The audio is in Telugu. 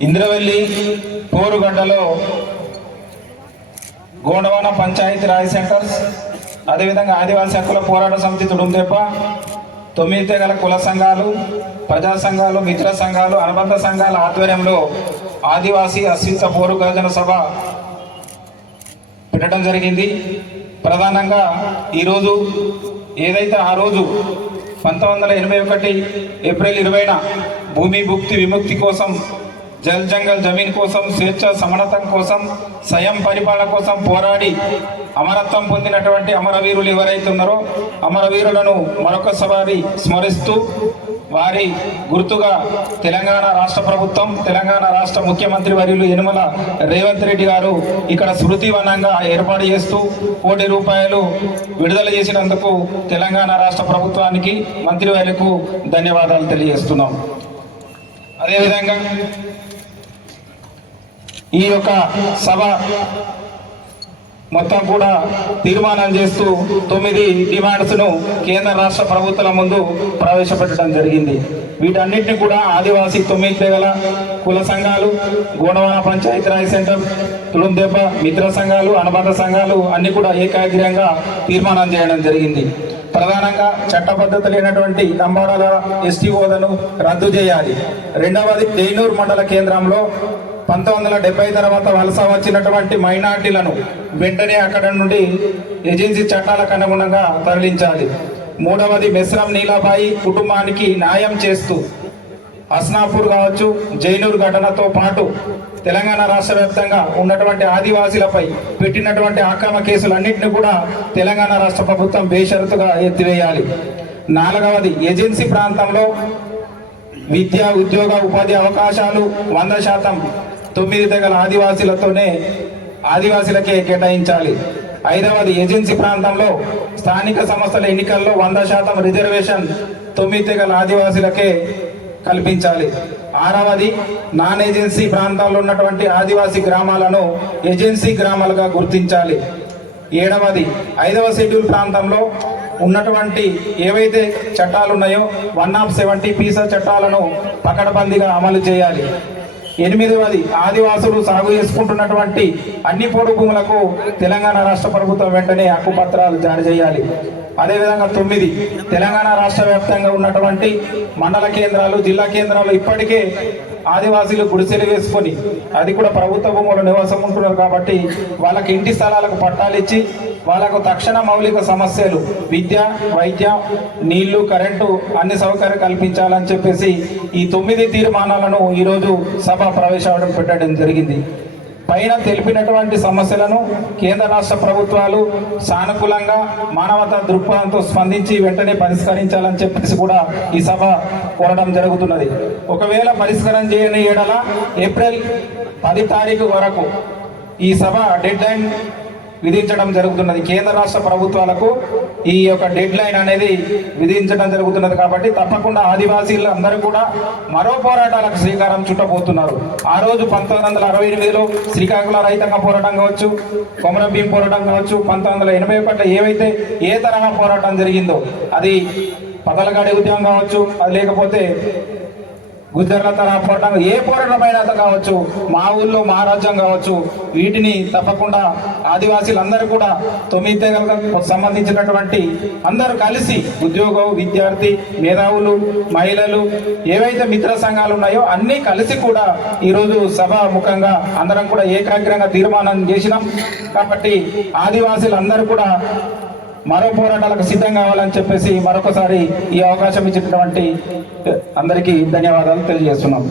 ఇంద్రవెల్లి పోరుగడ్డలో గోండవాన పంచాయతీ రాజ్ సెంటర్స్ అదేవిధంగా ఆదివాసీ హక్కుల పోరాట సమితి తుడుందెప్ప తొమ్మిది తెగల కుల సంఘాలు ప్రజా సంఘాలు మిత్ర సంఘాలు అనుబంధ సంఘాల ఆధ్వర్యంలో ఆదివాసీ అస్మిత పోరు గర్జన సభ పెట్టడం జరిగింది. ప్రధానంగా ఈరోజు ఏదైతే ఆ రోజు పంతొమ్మిది వందల ఎనభై ఒకటి ఏప్రిల్ ఇరవైన భూమి భుక్తి విముక్తి కోసం జల్ జంగల్ జమీన్ కోసం స్వేచ్ఛ సమానతం కోసం స్వయం పరిపాలన కోసం పోరాడి అమరత్వం పొందినటువంటి అమరవీరులు ఎవరైతే ఉన్నారో అమరవీరులను మరొకసారి స్మరిస్తూ వారి గుర్తుగా తెలంగాణ రాష్ట్ర ప్రభుత్వం తెలంగాణ రాష్ట్ర ముఖ్యమంత్రి వర్యులు యనుమల రేవంత్ రెడ్డి గారు ఇక్కడ స్మృతి వనంగా ఏర్పాటు చేస్తూ కోటి రూపాయలు విడుదల చేసినందుకు తెలంగాణ రాష్ట్ర ప్రభుత్వానికి మంత్రివర్యులకు ధన్యవాదాలు తెలియజేస్తున్నాం. అదేవిధంగా ఈ యొక్క సభ మొత్తం కూడా తీర్మానం చేస్తూ తొమ్మిది డిమాండ్స్ను కేంద్ర రాష్ట్ర ప్రభుత్వాల ముందు ప్రవేశపెట్టడం జరిగింది. వీటన్నిటిని కూడా ఆదివాసీ తొమ్మిది తెగల కుల సంఘాలు గోడవాన పంచాయతీరాజ్ సెంటర్ తులుందెబ్బ మిత్ర సంఘాలు అనుబంధ సంఘాలు అన్ని కూడా ఏకాగ్రంగా తీర్మానం చేయడం జరిగింది. ప్రధానంగా చట్టబద్ధత లేనటువంటి లంబాడాల ఎస్టీ హోదాను రద్దు చేయాలి. రెండవది దేనూరు మండల కేంద్రంలో పంతొమ్మిది వందల తర్వాత వలస వచ్చినటువంటి మైనార్టీలను వెంటనే అక్కడ నుండి ఏజెన్సీ చట్టాలకు అనుగుణంగా తరలించాలి. మూడవది మెస్రం నీలాబాయి కుటుంబానికి న్యాయం చేస్తూ హస్నాపూర్ కావచ్చు జైనూర్ ఘటనతో పాటు తెలంగాణ రాష్ట్ర వ్యాప్తంగా ఉన్నటువంటి ఆదివాసీలపై పెట్టినటువంటి అక్రమ కేసులన్నింటినీ కూడా తెలంగాణ రాష్ట్ర ప్రభుత్వం బేషరతుగా ఎత్తివేయాలి. నాలుగవది ఏజెన్సీ ప్రాంతంలో విద్య ఉద్యోగ ఉపాధి అవకాశాలు వంద శాతం తొమ్మిది తెగల ఆదివాసీలతోనే ఆదివాసీలకే కేటాయించాలి. ఐదవది ఏజెన్సీ ప్రాంతంలో స్థానిక సంస్థల ఎన్నికల్లో వంద శాతం రిజర్వేషన్ తొమ్మిది తెగల ఆదివాసీలకే కల్పించాలి. ఆరవది నాన్ ఏజెన్సీ ప్రాంతాల్లో ఉన్నటువంటి ఆదివాసీ గ్రామాలను ఏజెన్సీ గ్రామాలుగా గుర్తించాలి. ఏడవది ఐదవ షెడ్యూల్ ప్రాంతంలో ఉన్నటువంటి ఏవైతే చట్టాలు ఉన్నాయో వన్ ఆఫ్ సెవెంటీ పీసా చట్టాలను పకడ్బందీగా అమలు చేయాలి. ఎనిమిదవది ఆదివాసులు సాగు చేసుకుంటున్నటువంటి అన్ని పొడు భూములకు తెలంగాణ రాష్ట్ర ప్రభుత్వం వెంటనే హక్కు పత్రాలు జారీ చేయాలి. అదేవిధంగా తొమ్మిది తెలంగాణ రాష్ట్ర వ్యాప్తంగా ఉన్నటువంటి మండల కేంద్రాలు జిల్లా కేంద్రాలు ఇప్పటికే ఆదివాసీలు గుడిసెలు వేసుకొని అది కూడా ప్రభుత్వ భూములు నివాసం ఉంటున్నారు కాబట్టి వాళ్ళకి ఇంటి స్థలాలకు పట్టాలిచ్చి వాళ్ళకు తక్షణ మౌలిక సమస్యలు విద్య వైద్య నీళ్ళు కరెంటు అన్ని సౌకర్యం కల్పించాలని చెప్పేసి ఈ తొమ్మిది తీర్మానాలను ఈరోజు సభ ప్రవేశపెట్టడం పెట్టడం జరిగింది. పైన తెలిపినటువంటి సమస్యలను కేంద్ర రాష్ట్ర ప్రభుత్వాలు సానుకూలంగా మానవతా దృక్పథంతో స్పందించి వెంటనే పరిష్కరించాలని చెప్పేసి కూడా ఈ సభ కోరడం జరుగుతున్నది. ఒకవేళ పరిష్కారం చేయని ఏడల ఏప్రిల్ పది తారీఖు వరకు ఈ సభ డెడ్ లైన్ విధించడం జరుగుతున్నది. కేంద్ర రాష్ట్ర ప్రభుత్వాలకు ఈ యొక్క డెడ్ లైన్ అనేది విధించడం జరుగుతున్నది కాబట్టి తప్పకుండా ఆదివాసీలు అందరూ కూడా మరో పోరాటాలకు శ్రీకారం చుట్టబోతున్నారు. ఆ రోజు పంతొమ్మిది వందల అరవై ఎనిమిదిలో శ్రీకాకుళ రైతాంగ పోరాటం కావచ్చు కొమరం భీం పోరాటం కావచ్చు పంతొమ్మిది వందల ఎనభై ఒకటిలో ఏవైతే ఏ తరహా పోరాటం జరిగిందో అది పదలగాడి ఉద్యమం కావచ్చు అది లేకపోతే గుజరాత్ తరహా పోరాటం ఏ పోరాటమైనా కావచ్చు. మా ఊళ్ళో మా రాజ్యం కావచ్చు. వీటిని తప్పకుండా ఆదివాసీలందరూ కూడా తొమ్మిది తెగలకు సంబంధించినటువంటి అందరూ కలిసి ఉద్యోగం విద్యార్థి మేధావులు మహిళలు ఏవైతే మిత్ర సంఘాలు ఉన్నాయో అన్నీ కలిసి కూడా ఈరోజు సభ ముఖంగా అందరం కూడా ఏకాగ్రంగా తీర్మానం చేసినాం. కాబట్టి ఆదివాసీలందరూ కూడా మరో పోరాటాలకు సిద్ధం కావాలని చెప్పేసి మరొకసారి ఈ అవకాశం ఇచ్చినటువంటి అందరికీ ధన్యవాదాలు తెలియజేస్తున్నాం.